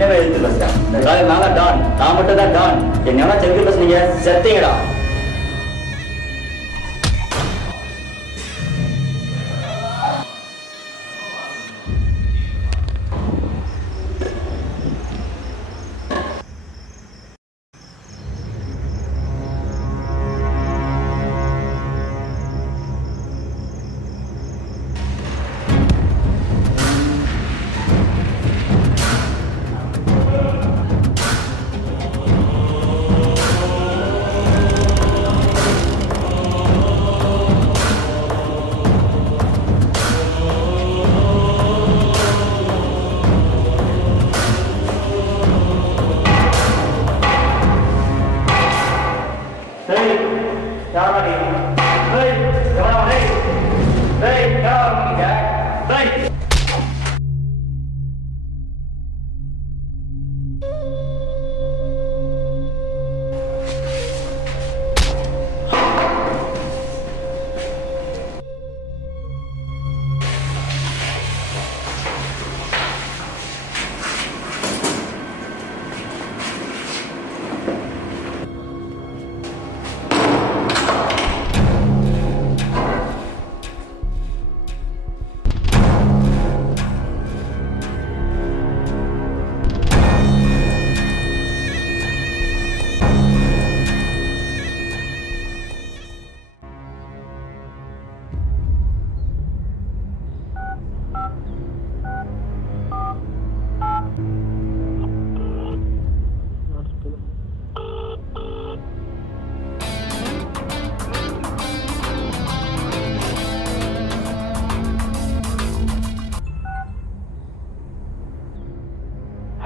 என்னவே எழுத்து பேசுறேன். இந்த காலையில் நான் தான் டான், நான் மட்டும் தான் டான். என்ன செஞ்சு பேசுனீங்க, செத்தீங்கடா.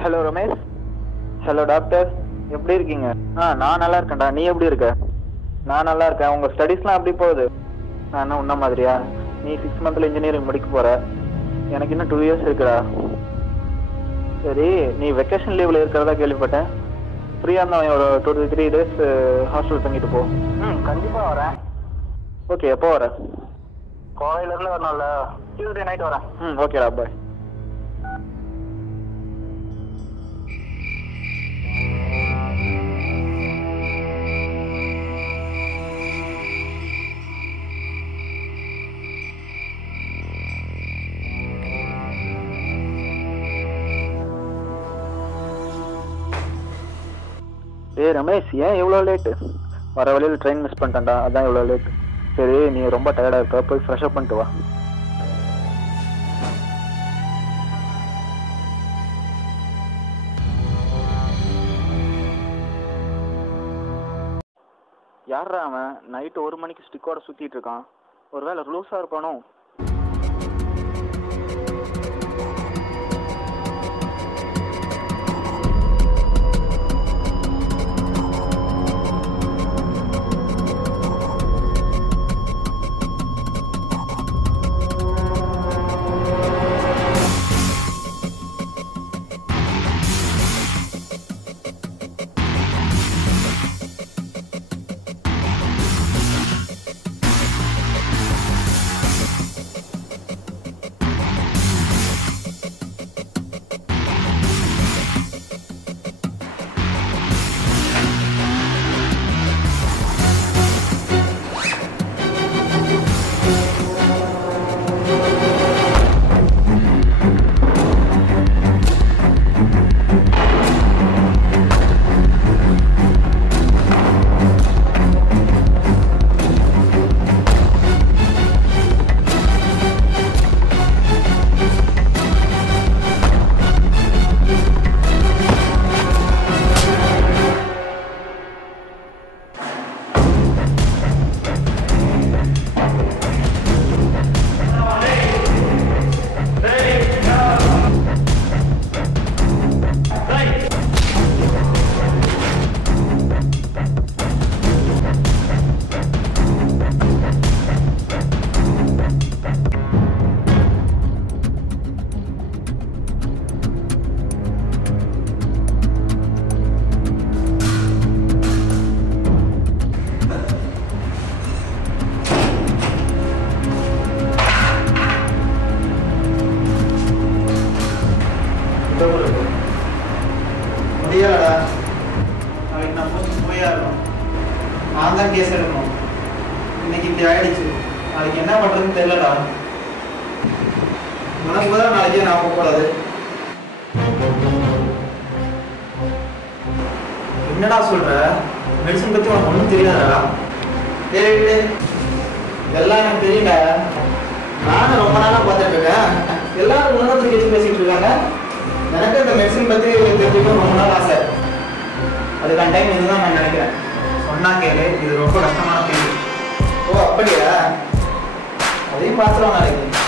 ஹலோ ரமேஷ். ஹலோ டாக்டர், எப்படி இருக்கீங்க? நான் நல்லா இருக்கேன்டா. நீ எப்படி இருக்க? நான் நல்லா இருக்கேன். உங்கள் ஸ்டடீஸ்லாம் எப்படி போகுது? நான் என்ன உன்ன மாதிரியா? நீ 6 மந்த்தில் இன்ஜினியரிங் முடிக்க போகிற. எனக்கு இன்னும் 2 இயர்ஸ் இருக்குடா. சரி, நீ வெக்கேஷன் லீவில் இருக்கிறதா கேள்விப்பட்டேன். ஃப்ரீயாக இருந்தால் ஒரு 2 to 3 days ஹாஸ்டல் தங்கிட்டு போ. கண்டிப்பாக வரேன். ஓகே, எப்போ வர? கோவையிலேருந்து வரணும்ல, டியூஸ்டே நைட் வரேன். ஓகேடா, பாய். ரமேஷ், ஏன் இவ்வளோ லேட்டு? வர வழியில் ட்ரெயின் மிஸ் பண்ணிட்டேன்டா, அதான் இவ்வளோ லேட்டு. சரி, நீ ரொம்ப டயர்டாக இருக்க, போய் ஃப்ரெஷ் அப் பண்ணிட்டு வா. யாரா அவன்? நைட்டு 1 மணிக்கு ஸ்டிக்கோட சுற்றிட்டு இருக்கான். ஒருவேளை லூஸாக இருப்பானோ? முடியலடா. நாளைக்கு நான் போயே இருக்கணும். நான் தான் கேஸ் எடுக்கணும். இன்னைக்கு இப்படி ஆயிடுச்சு. நாளைக்கு என்ன பண்றதுன்னு தெரியலடா. உனக்கு பதிலா நாளைக்கே நான் போகக்கூடாது. என்னடா சொல்ற? மெடிசன் பத்தி உனக்கு ஒன்றும் தெரியாதா? எல்லாம் எனக்கு தெரியல. நானும் ரொம்ப நாளா பார்த்துட்டு இருக்கேன். எல்லாரும் உணர்ந்து கேட்டு பேசிட்டு இருக்காங்க. எனக்கு இந்த மெடிசன் பத்தி தெரிஞ்சுக்கணும் ரொம்ப நாள் ஆசை. அதுக்கான டைம் இதுதான் நான் நினைக்கிறேன். சொன்னா கேளு, இது ரொம்ப கஷ்டமான கேள்வி. ஓ அப்படியா? அதையும் பார்த்துருவோம் நாளைக்கு.